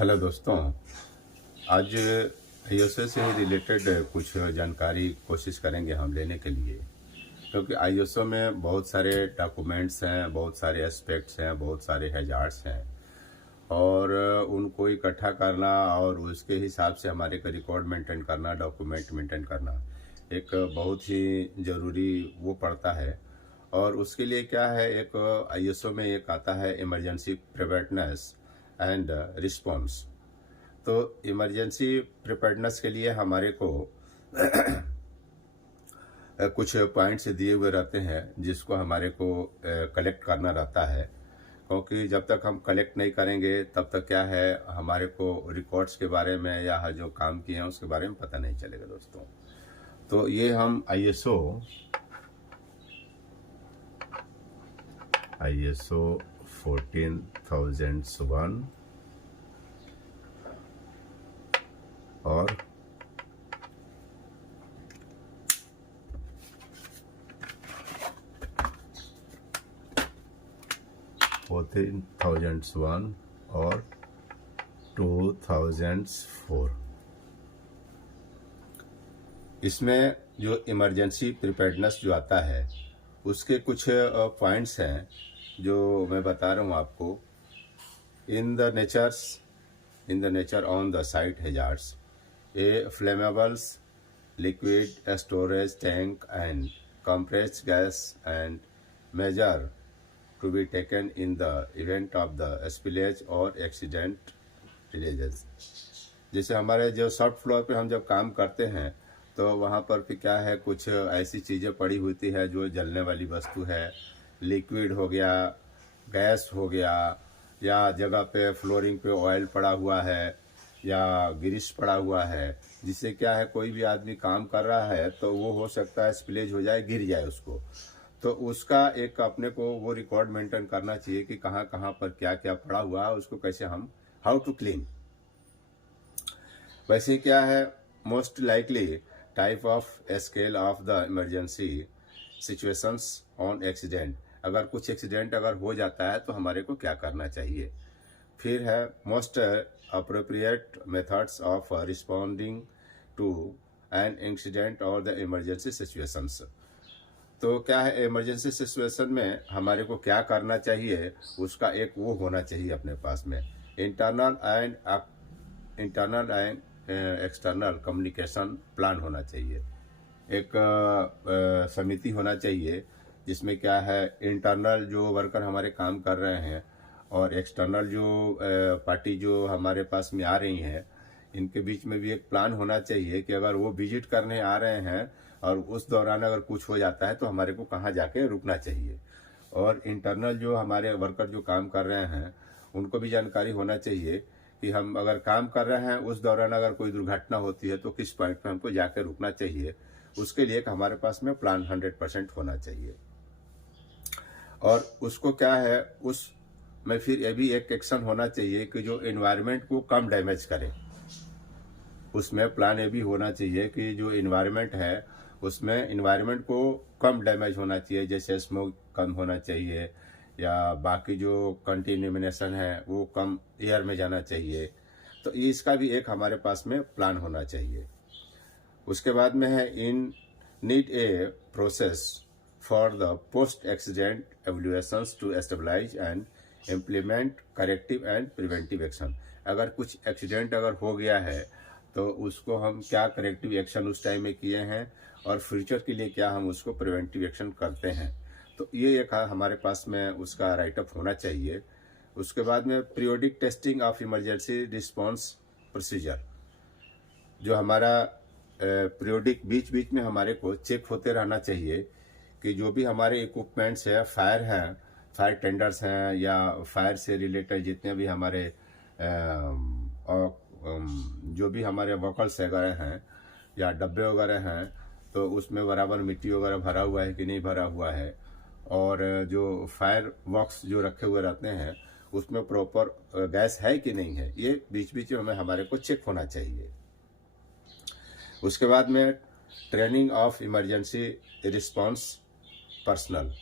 Hello दोस्तों। आज ISO से रिलेटेड कुछ जानकारी कोशिश करेंगे हम लेने के लिए, क्योंकि आईएसओ में बहुत सारे डॉक्यूमेंट्स हैं, बहुत सारे एस्पेक्ट्स हैं, बहुत सारे हैजार्ड्स हैं और उनको इकट्ठा करना और उसके हिसाब से हमारे को रिकॉर्ड मेंटेन करना, डॉक्यूमेंट मेंटेन करना एक बहुत ही ज़रूरी वो पड़ता है। और उसके लिए क्या है, एक आईएसओ में एक आता है इमरजेंसी प्रिपेयर्डनेस एंड रिस्पॉन्स। तो इमरजेंसी प्रिपेयर्डनेस के लिए हमारे को कुछ पॉइंट्स दिए हुए रहते हैं जिसको हमारे को कलेक्ट करना रहता है, क्योंकि जब तक हम कलेक्ट नहीं करेंगे तब तक क्या है, हमारे को रिकॉर्ड्स के बारे में या जो काम किए हैं उसके बारे में पता नहीं चलेगा दोस्तों। तो ये हम आईएसओ 14001 और 14001 और 2004, इसमें जो इमरजेंसी प्रिपेयर्डनेस जो आता है उसके कुछ पॉइंट्स हैं जो मैं बता रहा हूँ आपको। In the nature on the site hazards, a flammables, liquid storage tank and compressed gas and measure to be taken in the event of the spillage or accident releases। जैसे हमारे जो शॉर्ट फ्लोर पे हम जब काम करते हैं तो वहाँ पर भी क्या है, कुछ ऐसी चीज़ें पड़ी होती है जो जलने वाली वस्तु है, लिक्विड हो गया, गैस हो गया, या जगह पे फ्लोरिंग पे ऑयल पड़ा हुआ है या ग्रीस पड़ा हुआ है, जिससे क्या है कोई भी आदमी काम कर रहा है तो वो हो सकता है स्पिलेज हो जाए, गिर जाए उसको। तो उसका एक अपने को वो रिकॉर्ड मेंटेन करना चाहिए कि कहाँ कहाँ पर क्या क्या पड़ा हुआ है, उसको कैसे हम हाउ टू क्लीन। वैसे क्या है, most likely type of scale of the emergency situations on accident, अगर कुछ एक्सीडेंट अगर हो जाता है तो हमारे को क्या करना चाहिए। फिर है most appropriate methods of responding to an incident और द इमरजेंसी सिचुएशंस। तो क्या है, इमरजेंसी सिचुएशन में हमारे को क्या करना चाहिए, उसका एक वो होना चाहिए अपने पास में। Internal and external communication plan होना चाहिए। एक समिति होना चाहिए जिसमें क्या है, इंटरनल जो वर्कर हमारे काम कर रहे हैं और एक्सटर्नल जो पार्टी जो हमारे पास में आ रही हैं, इनके बीच में भी एक प्लान होना चाहिए कि अगर वो विजिट करने आ रहे हैं और उस दौरान अगर कुछ हो जाता है तो हमारे को कहाँ जाके रुकना चाहिए। और इंटरनल जो हमारे वर्कर जो काम कर रहे हैं उनको भी जानकारी होना चाहिए कि हम अगर काम कर रहे हैं उस दौरान अगर कोई दुर्घटना होती है तो किस पॉइंट पे हमको जाके रुकना चाहिए। उसके लिए हमारे पास में प्लान 100% होना चाहिए। और उसको क्या है, उसमें फिर ये भी एक एक्शन होना चाहिए कि जो एनवायरनमेंट को कम डैमेज करे। उसमें प्लान ये भी होना चाहिए कि जो एनवायरनमेंट है उसमें एनवायरनमेंट को कम डैमेज होना चाहिए, जैसे स्मोक कम होना चाहिए या बाकी जो कंटेमिनेशन है वो कम एयर में जाना चाहिए। तो इसका भी एक हमारे पास में प्लान होना चाहिए। उसके बाद में है in need a process for the post accident evaluations to stabilise and implement corrective and preventive action. अगर कुछ एक्सीडेंट अगर हो गया है तो उसको हम क्या करेक्टिव एक्शन उस टाइम में किए हैं और फ्यूचर के लिए क्या हम उसको प्रिवेंटिव एक्शन करते हैं। तो ये एक हमारे पास में उसका राइटअप होना चाहिए। उसके बाद में periodic testing of emergency response procedure, जो हमारा पीरियोडिक बीच बीच में हमारे को चेक होते रहना चाहिए कि जो भी हमारे इक्विपमेंट्स है, फायर हैं, फायर टेंडर्स हैं या फायर से रिलेटेड जितने भी हमारे जो भी हमारे वॉकल्स वगैरह हैं या डब्बे वगैरह हैं, तो उसमें बराबर मिट्टी वगैरह भरा हुआ है कि नहीं भरा हुआ है, और जो फायर बॉक्स जो रखे हुए रहते हैं उसमें प्रॉपर गैस है कि नहीं है, ये बीच बीच में हमें हमारे को चेक होना चाहिए। उसके बाद में training of emergency response personal,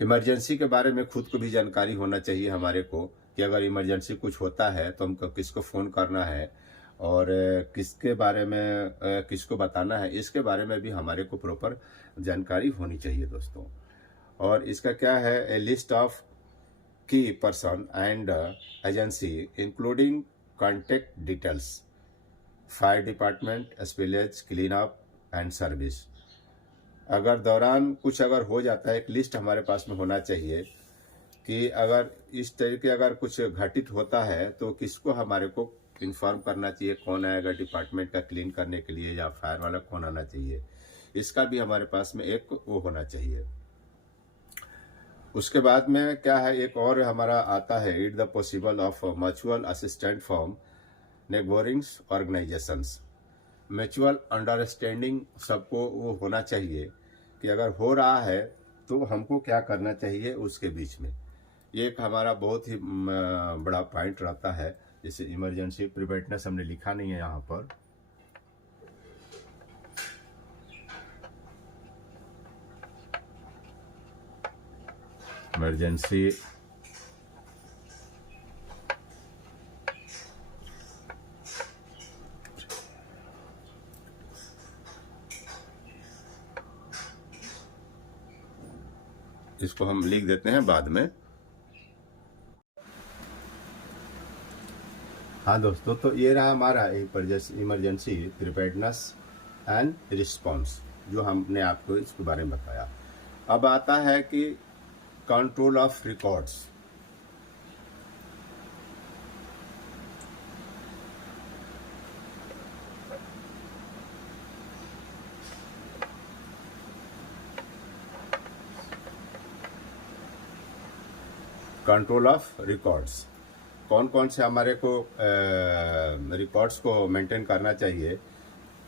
emergency के बारे में खुद को भी जानकारी होना चाहिए हमारे को कि अगर इमरजेंसी कुछ होता है तो हमको किसको फ़ोन करना है और किसके बारे में किसको बताना है, इसके बारे में भी हमारे को प्रॉपर जानकारी होनी चाहिए दोस्तों। और इसका क्या है, ए लिस्ट ऑफ की person and agency including contact details, fire department, village clean up and service. अगर दौरान कुछ अगर हो जाता है, एक लिस्ट हमारे पास में होना चाहिए कि अगर इस तरीके अगर कुछ घटित होता है तो किसको हमारे को इन्फॉर्म करना चाहिए, कौन आएगा डिपार्टमेंट का क्लीन करने के लिए या फायर वाला कौन आना चाहिए, इसका भी हमारे पास में एक वो होना चाहिए। उसके बाद में क्या है, एक और हमारा आता है, it the possible of mutual assistant form neighborings organisations. Mutual understanding सबको वो होना चाहिए कि अगर हो रहा है तो हमको क्या करना चाहिए उसके बीच में। ये एक हमारा बहुत ही बड़ा पॉइंट रहता है। जैसे इमरजेंसी प्रिपेयर्डनेस हमने लिखा नहीं है यहाँ पर, इमरजेंसी इसको हम लिख देते हैं बाद में। हाँ दोस्तों, तो ये रहा हमारा इमरजेंसी प्रिपेयर्डनेस एंड रिस्पांस, जो हमने आपको इसके बारे में बताया। अब आता है कि control of records. Control of records, कौन कौन से हमारे को रिकॉर्ड्स को मेंटेन करना चाहिए।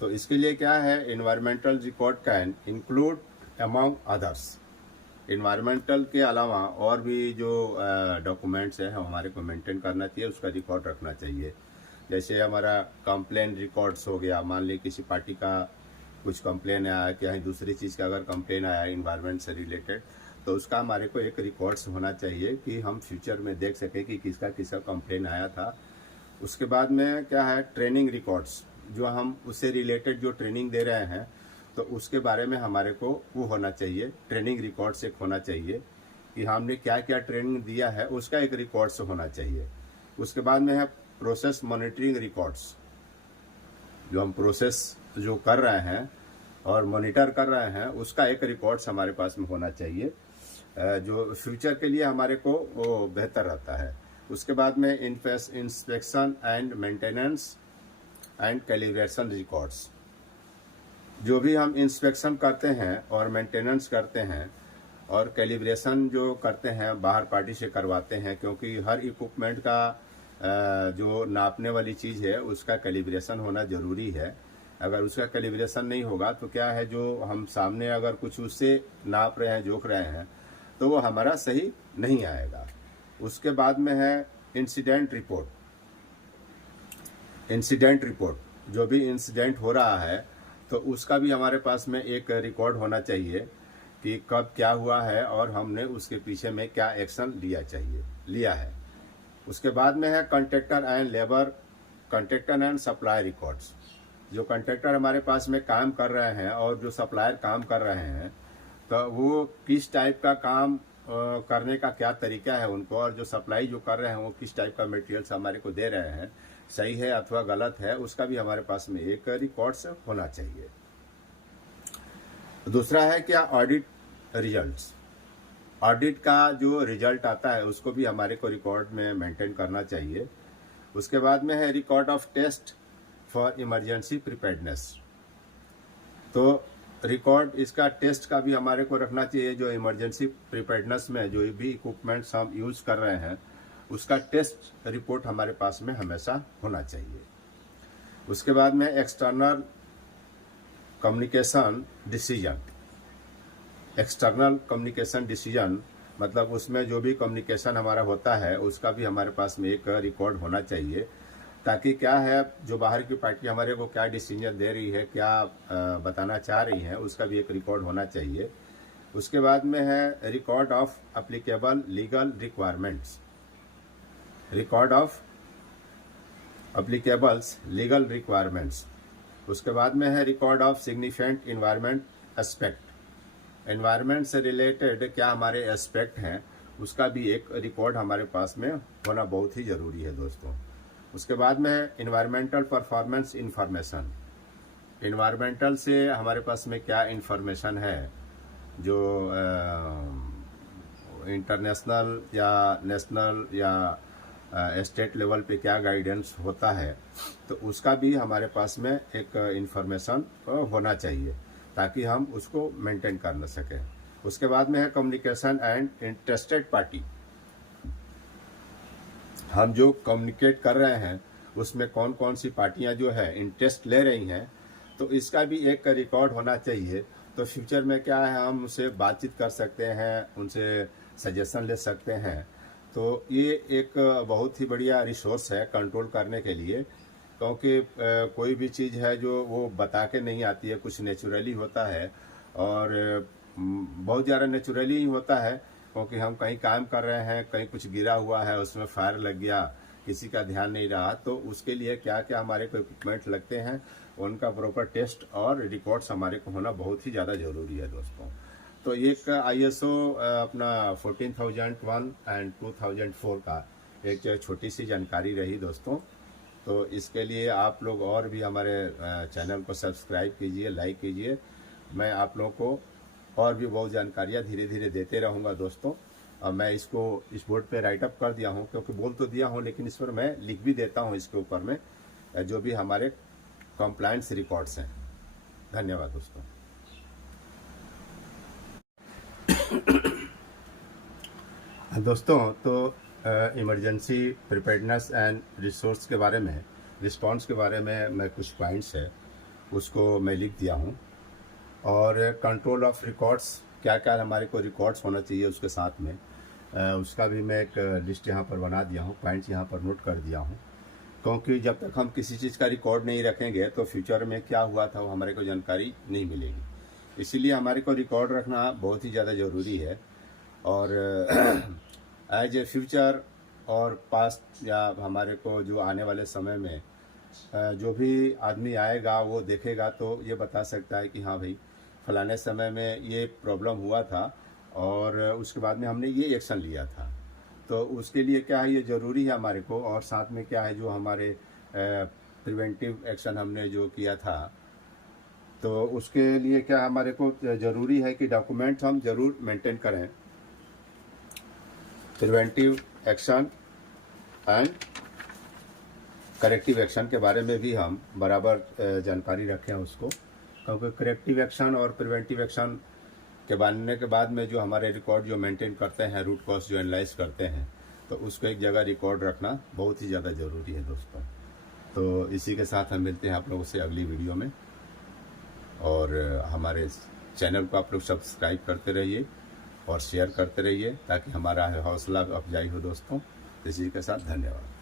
तो इसके लिए क्या है, environmental record can include among others. Environmental के अलावा और भी जो डॉक्यूमेंट्स है हमारे को मेंटेन करना चाहिए, उसका रिकॉर्ड रखना चाहिए। जैसे हमारा कंप्लेन रिकॉर्ड्स हो गया, मान ली किसी पार्टी का कुछ कंप्लेन आया, कहीं दूसरी चीज़ का अगर कंप्लेन आया इन्वायरमेंट से रिलेटेड, तो उसका हमारे को एक रिकॉर्ड्स होना चाहिए कि हम फ्यूचर में देख सकें कि किसका किसका कंप्लेन आया था। उसके बाद में क्या है, ट्रेनिंग रिकॉर्ड्स, जो हम उससे रिलेटेड जो ट्रेनिंग दे रहे हैं तो उसके बारे में हमारे को वो होना चाहिए, ट्रेनिंग रिकॉर्ड्स एक होना चाहिए कि हमने क्या क्या ट्रेनिंग दिया है, उसका एक रिकॉर्ड्स होना चाहिए। उसके बाद में है प्रोसेस मॉनिटरिंग रिकॉर्ड्स, जो हम प्रोसेस जो कर रहे हैं और मॉनिटर कर रहे हैं उसका एक रिकॉर्ड्स हमारे पास में होना चाहिए, जो फ्यूचर के लिए हमारे को वो बेहतर रहता है। उसके बाद में inspection and maintenance and calibration records, जो भी हम इंस्पेक्शन करते हैं और मेंटेनेंस करते हैं और कैलिब्रेशन जो करते हैं बाहर पार्टी से करवाते हैं, क्योंकि हर इक्विपमेंट का जो नापने वाली चीज़ है उसका कैलिब्रेशन होना ज़रूरी है। अगर उसका कैलिब्रेशन नहीं होगा तो क्या है, जो हम सामने अगर कुछ उससे नाप रहे हैं, जोख रहे हैं, तो वो हमारा सही नहीं आएगा। उसके बाद में है इंसिडेंट रिपोर्ट। इंसिडेंट रिपोर्ट, जो भी इंसिडेंट हो रहा है तो उसका भी हमारे पास में एक रिकॉर्ड होना चाहिए कि कब क्या हुआ है और हमने उसके पीछे में क्या एक्शन लिया है। उसके बाद में है contractor and labour, contractor and supply records, जो कॉन्ट्रैक्टर हमारे पास में काम कर रहे हैं और जो सप्लायर काम कर रहे हैं, तो वो किस टाइप का काम करने का क्या तरीका है उनको, और जो सप्लाई जो कर रहे हैं वो किस टाइप का मटेरियल्स हमारे को दे रहे हैं, सही है अथवा गलत है, उसका भी हमारे पास में एक रिकॉर्ड्स होना चाहिए। दूसरा है क्या, ऑडिट रिजल्ट्स। ऑडिट का जो रिजल्ट आता है उसको भी हमारे को रिकॉर्ड में मेंटेन करना चाहिए। उसके बाद में है record of test for emergency preparedness, तो रिकॉर्ड इसका टेस्ट का भी हमारे को रखना चाहिए। जो इमरजेंसी प्रिपेयर्डनेस में जो भी इक्विपमेंट्स हम यूज कर रहे हैं उसका टेस्ट रिपोर्ट हमारे पास में हमेशा होना चाहिए। उसके बाद में external communication decision. External communication decision मतलब उसमें जो भी कम्युनिकेशन हमारा होता है उसका भी हमारे पास में एक रिकॉर्ड होना चाहिए, ताकि क्या है, जो बाहर की पार्टी हमारे को क्या डिसीजन दे रही है, क्या बताना चाह रही है, उसका भी एक रिकॉर्ड होना चाहिए। उसके बाद में है record of applicable legal requirements. Record of applicables legal requirements. उसके बाद में है record of significant environment aspect. Environment से रिलेटेड क्या हमारे एस्पेक्ट हैं उसका भी एक रिकॉर्ड हमारे पास में होना बहुत ही ज़रूरी है दोस्तों। उसके बाद में है इन्वायरमेंटल परफॉर्मेंस इंफॉर्मेशन। इन्वायरमेंटल से हमारे पास में क्या इंफॉर्मेशन है जो इंटरनेशनल या नेशनल या स्टेट लेवल पे क्या गाइडेंस होता है, तो उसका भी हमारे पास में एक इंफॉर्मेशन होना चाहिए ताकि हम उसको मेंटेन कर न सकें। उसके बाद में है कम्युनिकेशन एंड इंटरेस्टेड पार्टी। हम जो कम्युनिकेट कर रहे हैं उसमें कौन कौन सी पार्टियां जो है इंटरेस्ट ले रही हैं, तो इसका भी एक रिकॉर्ड होना चाहिए। तो फ्यूचर में क्या है, हम उनसे बातचीत कर सकते हैं, उनसे सजेशन ले सकते हैं। तो ये एक बहुत ही बढ़िया रिसोर्स है कंट्रोल करने के लिए, क्योंकि कोई भी चीज़ है जो वो बता के नहीं आती है, कुछ नेचुरली होता है और बहुत ज़्यादा नेचुरली ही होता है। क्योंकि हम कहीं काम कर रहे हैं, कहीं कुछ गिरा हुआ है, उसमें फायर लग गया, किसी का ध्यान नहीं रहा, तो उसके लिए क्या क्या हमारे को इक्विपमेंट लगते हैं उनका प्रॉपर टेस्ट और रिकॉर्ड्स हमारे को होना बहुत ही ज़्यादा ज़रूरी है दोस्तों। तो एक ISO अपना 14001 एंड 2004 का एक छोटी सी जानकारी रही दोस्तों। तो इसके लिए आप लोग और भी हमारे चैनल को सब्सक्राइब कीजिए, लाइक कीजिए। मैं आप लोगों को और भी बहुत जानकारियाँ धीरे धीरे देते रहूँगा दोस्तों। मैं इसको इस बोर्ड पे राइट अप कर दिया हूँ, क्योंकि बोल तो दिया हूँ लेकिन इस पर मैं लिख भी देता हूँ इसके ऊपर में जो भी हमारे कंप्लायंस रिकॉर्ड्स हैं। धन्यवाद दोस्तों। दोस्तों तो इमरजेंसी प्रिपेयर्डनेस एंड रिसोर्स के बारे में, रिस्पॉन्स के बारे में मैं कुछ पॉइंट्स है उसको मैं लिख दिया हूँ। और कंट्रोल ऑफ रिकॉर्ड्स, क्या क्या हमारे को रिकॉर्ड्स होना चाहिए उसके साथ में उसका भी मैं एक लिस्ट यहाँ पर बना दिया हूँ, पॉइंट्स यहाँ पर नोट कर दिया हूँ। क्योंकि जब तक हम किसी चीज़ का रिकॉर्ड नहीं रखेंगे तो फ्यूचर में क्या हुआ था वो हमारे को जानकारी नहीं मिलेगी। इसीलिए हमारे को रिकॉर्ड रखना बहुत ही ज़्यादा ज़रूरी है। और एज ए फ्यूचर और पास्ट या हमारे को जो आने वाले समय में जो भी आदमी आएगा वो देखेगा तो ये बता सकता है कि हाँ भाई फलाने समय में ये प्रॉब्लम हुआ था और उसके बाद में हमने ये एक्शन लिया था। तो उसके लिए क्या है, ये ज़रूरी है हमारे को। और साथ में क्या है, जो हमारे प्रिवेंटिव एक्शन हमने जो किया था तो उसके लिए क्या हमारे को ज़रूरी है कि डॉक्यूमेंट्स हम ज़रूर मेंटेन करें। Preventive action and corrective action के बारे में भी हम बराबर जानकारी रखें उसको, क्योंकि करेक्टिव एक्शन और प्रिवेंटिव एक्शन के बनने के बाद में जो हमारे रिकॉर्ड जो मेंटेन करते हैं, रूट कॉज जो एनालाइज करते हैं, तो उसको एक जगह रिकॉर्ड रखना बहुत ही ज़्यादा ज़रूरी है दोस्तों। तो इसी के साथ हम मिलते हैं आप लोगों से अगली वीडियो में। और हमारे चैनल को आप लोग सब्सक्राइब करते रहिए और शेयर करते रहिए ताकि हमारा हौसला अफजाई हो दोस्तों। इसी के साथ धन्यवाद।